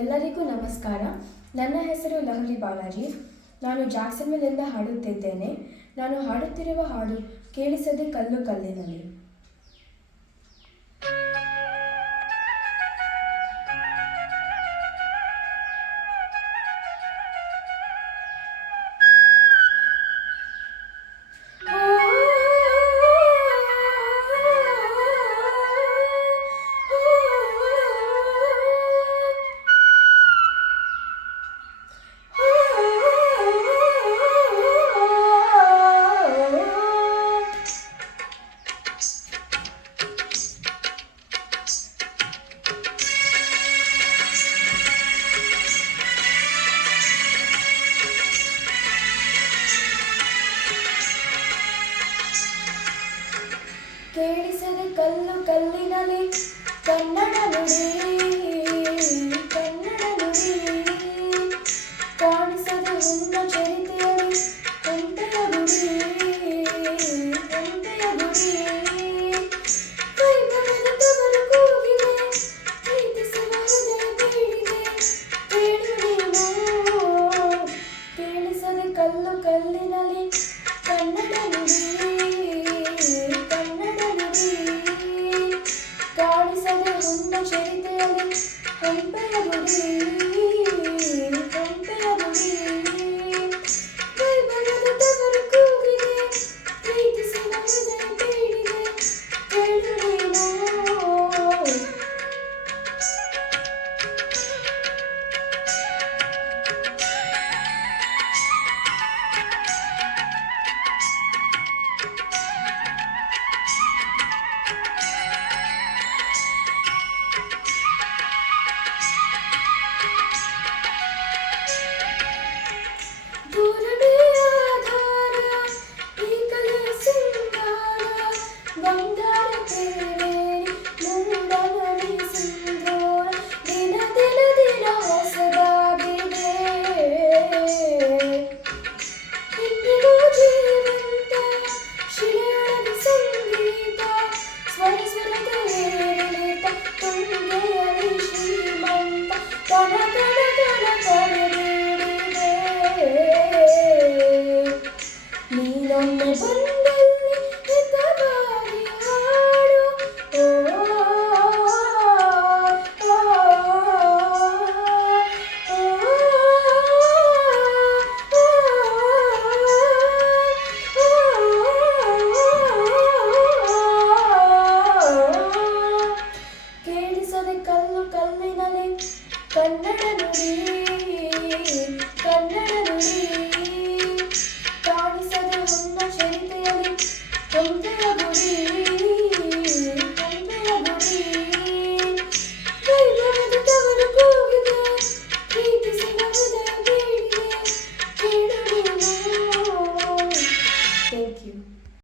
ಎಲ್ಲರಿಗೂ ನಮಸ್ಕಾರ. ನನ್ನ ಹೆಸರು ಲಹರಿ ಬಾಲಾಜಿ. ನಾನು ಜಾಕ್ಸನ್ವಿಲ್ನಿಂದ ಹಾಡುತ್ತಿದ್ದೇನೆ. ನಾನು ಹಾಡುತ್ತಿರುವ ಹಾಡು ಕೇಳಿಸದೆ ಕಲ್ಲು ಕಲ್ಲಿನಲ್ಲಿ. ಕೇಳಿಸದೆ ಕಲ್ಲು ಕಲ್ಲಿನಲ್ಲಿ ಕನ್ನಡ ನುಡಿ, ಕನ್ನಡ ನುಡಿ. ಕಾಣಿಸದೆ ಹುಣ್ಣ ಚರಿತೆಯಲ್ಲಿ ಹೊಂಟೆಯ ಗುಡಿ, ಹೊಂಟೆಯ ಗುಡಿ. ವೈಭವದ ತವರು ಕೂಗಿದೆ, ಪ್ರೀತಿಸುವ ಹೃದಯ ಬೇಡಿದೆ, ಕೇಳು ನೀನು. ಕೇಳಿಸದೆ ಕಲ್ಲು ಕಲ್ಲಿನಲ್ಲಿ ಕನ್ನಡ ನುಡಿ, ಕಾಣಿಸದೆ ಹುಣ್ಣ ಚರಿತೆಯಲ್ಲಿ ಹೊಂಪೆಯ ಗುಡಿ, ಹೊಂಪೆಯ ಗುಡಿ. ವೈಭವದ ತವರು ಕೂಗಿದೆ, ಪ್ರೀತಿಸುವ ಹೃದಯ ಬೇಡಿದೆ, ಕೇಳು ನೀನು. ನೀನೊಮ್ಮೆ ಬಂದಲ್ಲಿ ಹಿತವಾಗಿ ಹಾಡು, ಕೇಳಿಸದೆ ಕಲ್ಲು ಕಲ್ಲಿನಲ್ಲಿ ಕನ್ನಡ ನುಡಿ, ಕನ್ನಡ